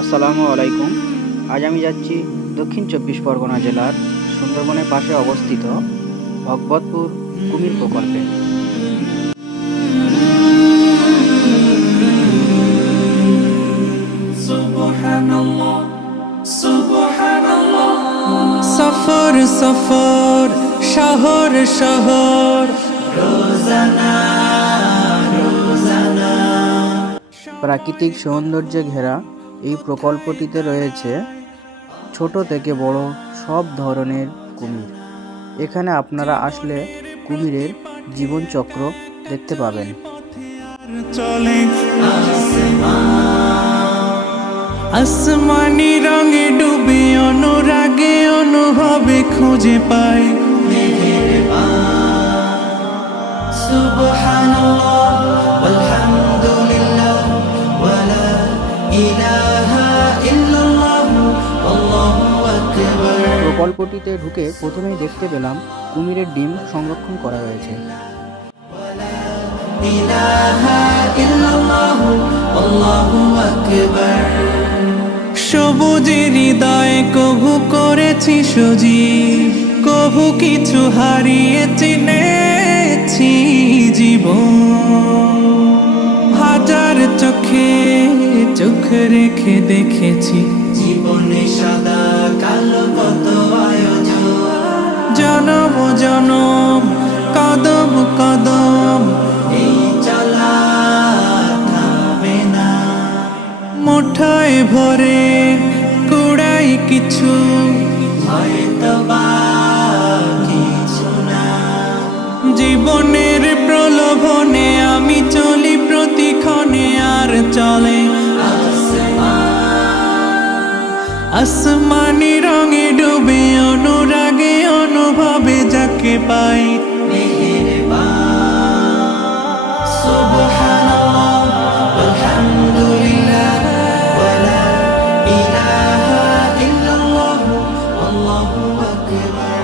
আসসালামু আলাইকুম। আজ আমি যাচ্ছি দক্ষিণ ২৪ পরগনা জেলার সুন্দরবনের পাশে অবস্থিত ভগবতপুর কুমির প্রকল্পে। সফর সফর শহর শহর রোজানা রোজানা। প্রাকৃতিক সৌন্দর্যে ঘেরা এই প্রকল্পটিতে রয়েছে ছোট থেকে বড় সব ধরনের কুমির। এখানে আপনারা আসলে কুমিরের জীবনচক্র দেখতে পাবেন। চলে আসমানি রঙে ডুবে অনুরাগে অনুভবে খুঁজে পাই সুবহানাল্লাহ ওয়ালহামদুলিল্লাহ ওয়ালা ইলাহা ইল্লাল্লাহ আল্লাহু আকবার। প্রকল্পটিতে ঢুকে প্রথমেই দেখতে পেলাম কুমিরের ডিম সংরক্ষণ করা হয়েছে। সবুজের হৃদয়ে কভু করেছি সজীব, কভু কিছু হারিয়ে চিনেছি জীবন। হাজার চোখে চোখ রেখে দেখেছি জীবনে সাদা কালো কত আয়োজন। জনম জনম কদম কদম এই চলা থামবে না। মুঠোয় ভরে কুড়াই কিছু হয়তো বা কিছু না। জীবনের প্রলোভনে আমি চলি প্রতিক্ষণে আর চলে আসমানি রঙে ডুবে অনুরাগে অনুভবে যাকে পাই সুবহানাল্লাহ আলহামদুলিল্লাহ ওয়ালা ইলাহা ইল্লাল্লাহ আল্লাহু আকবার।